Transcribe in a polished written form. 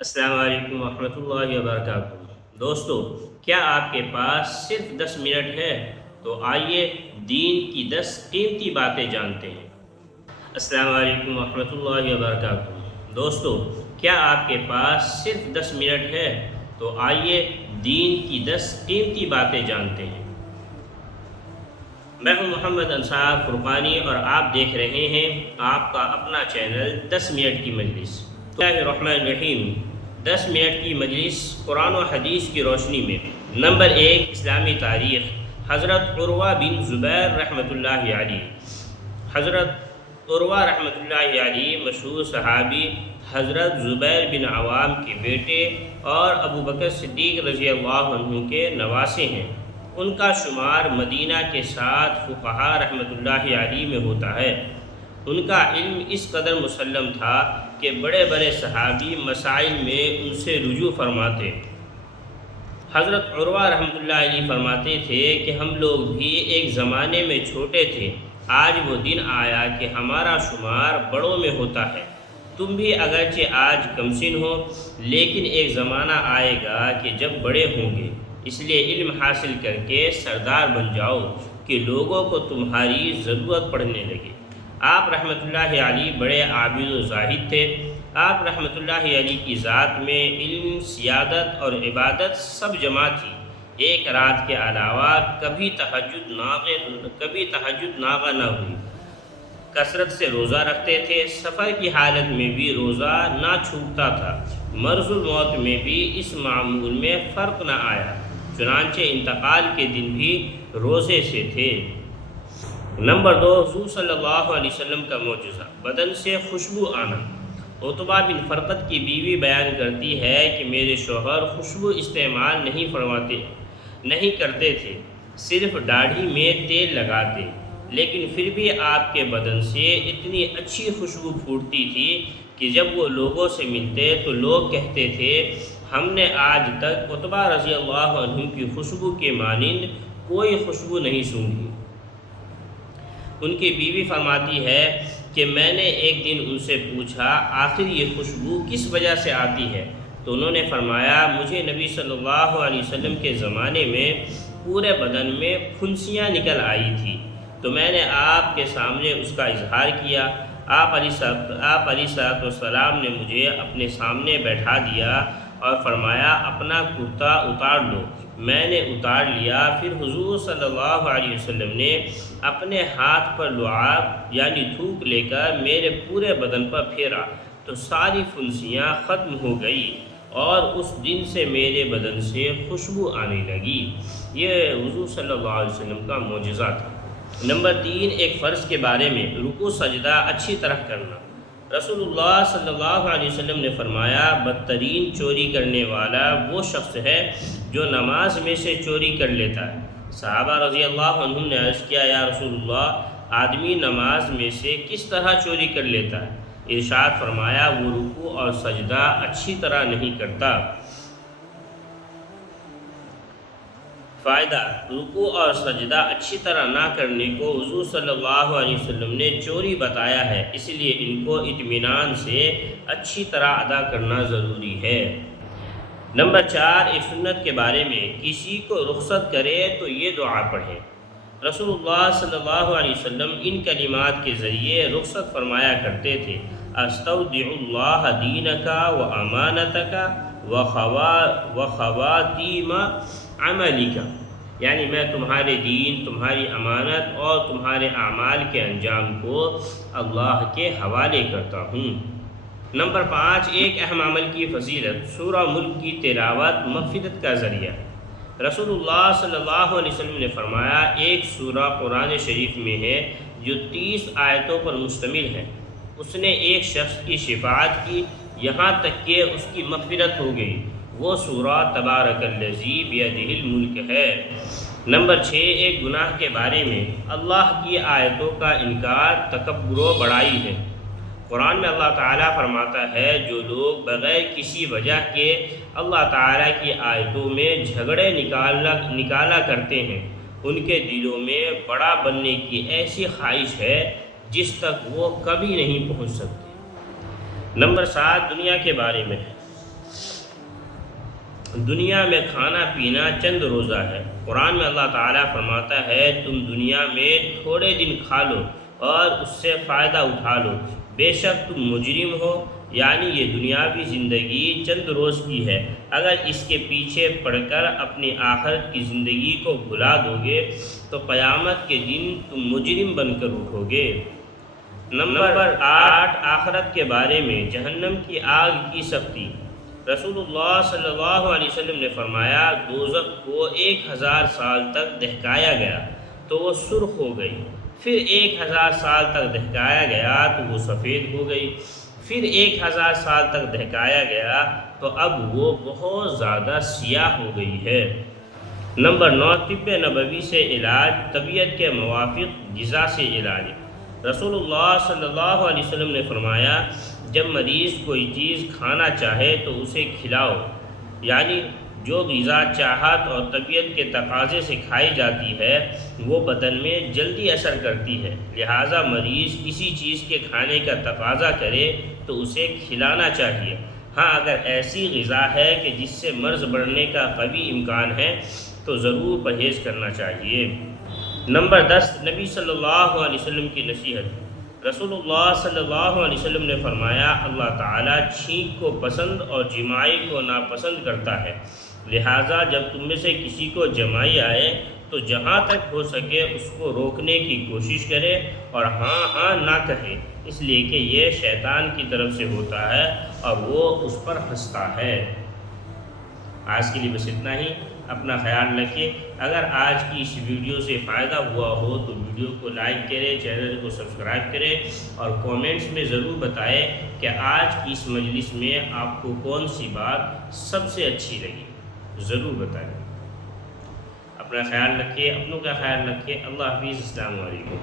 السلام علیکم ورحمۃ اللہ وبرکاتہ۔ دوستو، کیا آپ کے پاس صرف 10 منٹ ہے؟ تو آئیے دین کی 10 قیمتی باتیں جانتے ہیں۔ السلام علیکم ورحمۃ اللہ وبرکاتہ۔ دوستو، کیا آپ کے پاس صرف 10 منٹ ہے؟ تو آئیے دین کی 10 قیمتی باتیں جانتے ہیں۔ میں ہوں محمد انصار فرقانی اور آپ دیکھ رہے ہیں آپ کا اپنا چینل 10 منٹ کی مجلس۔ بسم اللہ الرحمن الرحیم۔ 10 منٹ کی مجلس قرآن و حدیث کی روشنی میں۔ نمبر 1، اسلامی تاریخ۔ حضرت عروہ بن زبیر رحمۃ اللہ علیہ۔ حضرت عروہ رحمۃ اللہ علیہ مشہور صحابی حضرت زبیر بن عوام کے بیٹے اور ابو بکر صدیق رضی اللہ عنہ کے نواسے ہیں۔ ان کا شمار مدینہ کے 7 فقہاء رحمۃ اللہ علیہ میں ہوتا ہے۔ ان کا علم اس قدر مسلم تھا کہ بڑے بڑے صحابی مسائل میں ان سے رجوع فرماتے۔ حضرت عروہ رحمۃ اللہ علیہ فرماتے تھے کہ ہم لوگ بھی ایک زمانے میں چھوٹے تھے، آج وہ دن آیا کہ ہمارا شمار بڑوں میں ہوتا ہے۔ تم بھی اگرچہ آج کمسن ہو، لیکن ایک زمانہ آئے گا کہ جب بڑے ہوں گے، اس لیے علم حاصل کر کے سردار بن جاؤ کہ لوگوں کو تمہاری ضرورت پڑنے لگے۔ آپ رحمۃ اللہ علیہ بڑے عابد و زاہد تھے۔ آپ رحمۃ اللہ علیہ کی ذات میں علم، سیادت اور عبادت سب جمع تھی۔ ایک رات کے علاوہ کبھی تہجد ناغہ نہ ہوئی۔ کثرت سے روزہ رکھتے تھے، سفر کی حالت میں بھی روزہ نہ چھوٹتا تھا۔ مرض الموت میں بھی اس معمول میں فرق نہ آیا، چنانچہ انتقال کے دن بھی روزے سے تھے۔ نمبر 2، حضور صلی اللہ علیہ وسلم کا معجزہ، بدن سے خوشبو آنا۔ عتبہ بن فرقد کی بیوی بیان کرتی ہے کہ میرے شوہر خوشبو استعمال نہیں کرتے تھے، صرف داڑھی میں تیل لگاتے، لیکن پھر بھی آپ کے بدن سے اتنی اچھی خوشبو پھوٹتی تھی کہ جب وہ لوگوں سے ملتے تو لوگ کہتے تھے ہم نے آج تک عتبہ رضی اللہ عنہ کی خوشبو کے مانند کوئی خوشبو نہیں سونگھی۔ ان کی بیوی فرماتی ہے کہ میں نے ایک دن ان سے پوچھا آخر یہ خوشبو کس وجہ سے آتی ہے؟ تو انہوں نے فرمایا مجھے نبی صلی اللہ علیہ وسلم کے زمانے میں پورے بدن میں پھنسیاں نکل آئی تھی، تو میں نے آپ کے سامنے اس کا اظہار کیا۔ آپ علیہ السلام نے مجھے اپنے سامنے بیٹھا دیا اور فرمایا اپنا کرتا اتار لو۔ میں نے اتار لیا، پھر حضور صلی اللہ علیہ وسلم نے اپنے ہاتھ پر لعاب یعنی تھوک لے کر میرے پورے بدن پر پھیرا تو ساری پھنسیاں ختم ہو گئی اور اس دن سے میرے بدن سے خوشبو آنے لگی۔ یہ حضور صلی اللہ علیہ وسلم کا معجزہ تھا۔ نمبر 3، ایک فرض کے بارے میں، رکوع سجدہ اچھی طرح کرنا۔ رسول اللہ صلی اللہ علیہ وسلم نے فرمایا بدترین چوری کرنے والا وہ شخص ہے جو نماز میں سے چوری کر لیتا ہے۔ صحابہ رضی اللہ عنہم نے عرض کیا یا رسول اللہ، آدمی نماز میں سے کس طرح چوری کر لیتا ہے؟ ارشاد فرمایا وہ رکوع اور سجدہ اچھی طرح نہیں کرتا۔ فائدہ، رکوع اور سجدہ اچھی طرح نہ کرنے کو حضور صلی اللہ علیہ وسلم نے چوری بتایا ہے، اس لیے ان کو اطمینان سے اچھی طرح ادا کرنا ضروری ہے۔ نمبر 4، ایک سنت کے بارے میں، کسی کو رخصت کرے تو یہ دعا پڑھے۔ رسول اللہ صلی اللہ علیہ وسلم ان کلمات کے ذریعے رخصت فرمایا کرتے تھے، استودع اللہ دینک و امانتک و خواتیم عملک، یعنی میں تمہارے دین، تمہاری امانت اور تمہارے اعمال کے انجام کو اللہ کے حوالے کرتا ہوں۔ نمبر 5، ایک اہم عمل کی فضیلت، سورہ ملک کی تلاوت مغفرت کا ذریعہ۔ رسول اللہ صلی اللہ علیہ وسلم نے فرمایا ایک سورہ قرآن شریف میں ہے جو 30 آیتوں پر مشتمل ہے، اس نے ایک شخص کی شفاعت کی یہاں تک کہ اس کی مغفرت ہو گئی، وہ سورہ تبارک الذی بیدہ الملک ہے۔ نمبر 6، ایک گناہ کے بارے میں، اللہ کی آیتوں کا انکار تکبر و بڑائی ہے۔ قرآن میں اللہ تعالیٰ فرماتا ہے جو لوگ بغیر کسی وجہ کے اللہ تعالیٰ کی آیتوں میں جھگڑے نکالا کرتے ہیں، ان کے دلوں میں بڑا بننے کی ایسی خواہش ہے جس تک وہ کبھی نہیں پہنچ سکتے۔ نمبر 7، دنیا کے بارے میں، دنیا میں کھانا پینا چند روزہ ہے۔ قرآن میں اللہ تعالیٰ فرماتا ہے تم دنیا میں تھوڑے دن کھا لو اور اس سے فائدہ اٹھا لو، بے شک تم مجرم ہو، یعنی یہ دنیاوی زندگی چند روز کی ہے، اگر اس کے پیچھے پڑ کر اپنی آخرت کی زندگی کو بھلا دو گے تو قیامت کے دن تم مجرم بن کر اٹھو گے۔ نمبر 8، آخرت کے بارے میں جہنم کی آگ کی سختی۔ رسول اللہ صلی اللہ علیہ وسلم نے فرمایا دوزخ کو 1000 سال تک دہکایا گیا تو وہ سرخ ہو گئی، پھر 1000 سال تک دہکایا گیا تو وہ سفید ہو گئی، پھر 1000 سال تک دہکایا گیا تو اب وہ بہت زیادہ سیاہ ہو گئی ہے۔ نمبر 9، طب نبوی سے علاج، طبیعت کے موافق غذا سے علاج۔ رسول اللہ صلی اللہ علیہ وسلم نے فرمایا جب مریض کوئی چیز کھانا چاہے تو اسے کھلاؤ، یعنی جو غذا چاہت اور طبیعت کے تقاضے سے کھائی جاتی ہے وہ بدن میں جلدی اثر کرتی ہے، لہٰذا مریض کسی چیز کے کھانے کا تقاضا کرے تو اسے کھلانا چاہیے۔ ہاں اگر ایسی غذا ہے کہ جس سے مرض بڑھنے کا قوی امکان ہے تو ضرور پرہیز کرنا چاہیے۔ نمبر 10، نبی صلی اللہ علیہ وسلم کی نصیحت۔ رسول اللہ صلی اللہ علیہ وسلم نے فرمایا اللہ تعالیٰ چھینک کو پسند اور جمائی کو ناپسند کرتا ہے، لہٰذا جب تم میں سے کسی کو جمائی آئے تو جہاں تک ہو سکے اس کو روکنے کی کوشش کرے اور ہاں ہاں نہ کہے، اس لیے کہ یہ شیطان کی طرف سے ہوتا ہے اور وہ اس پر ہنستا ہے۔ آج کے لیے بس اتنا ہی، اپنا خیال رکھیے۔ اگر آج کی اس ویڈیو سے فائدہ ہوا ہو تو ویڈیو کو لائک کریں، چینل کو سبسکرائب کریں اور کومنٹس میں ضرور بتائیں کہ آج کی اس مجلس میں آپ کو کون سی بات سب سے اچھی لگی، ضرور بتائیں۔ اپنا خیال رکھیے، اپنوں کا خیال رکھیے۔ اللہ حافظ، السلام علیکم۔